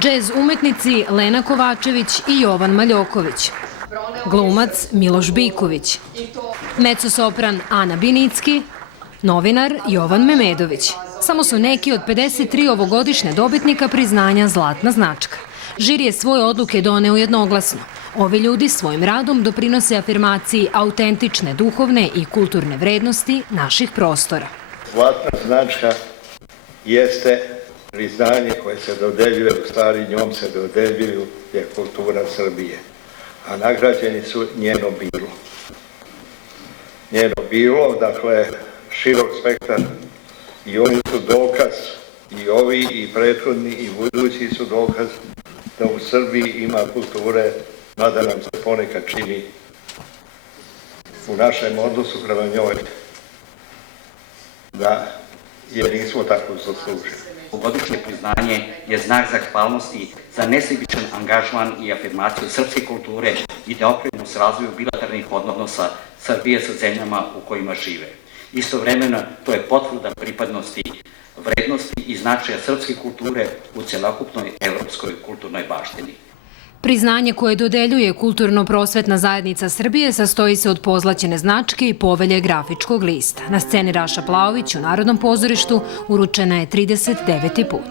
džez umetnici Lena Kovačević i Jovan Maljoković, glumac Miloš Biković, mecosopran Ana Binicki, novinar Jovan Memedović. Samo su neki od 53 ovogodišnje dobitnika priznanja Zlatna značka. Žiri je svoje odluke doneo jednoglasno. Ovi ljudi svojim radom doprinose afirmaciji autentične duhovne i kulturne vrednosti naših prostora. Zlatna značka jeste priznanje koje se dodeljuje, u stvari njom se dodeljuju je kultura Srbije, a nagrađeni su njeno bilo. Njeno bilo, dakle, širok spektar, i oni su dokaz, i ovi, i prethodni, i budući su dokaz da u Srbiji ima kulture, mada nam se ponekad čini u našem odnosu prema njoj da je nismo tako zaslužili. Godišnje priznanje je znak zahvalnosti za nesebičan angažman i afirmaciju srpske kulture i doprinos razvoju bilateralnih odnosa Srbije sa zemljama u kojima žive. Istovremeno, to je potvrda pripadnosti, vrednosti i značaja srpske kulture u celokupnoj evropskoj kulturnoj baštini. Priznanje koje dodeljuje Kulturno-prosvetna zajednica Srbije sastoji se od pozlaćene značke i povelje grafičkog lista. Na sceni Raša Plaović u Narodnom pozorištu uručena je 39. put.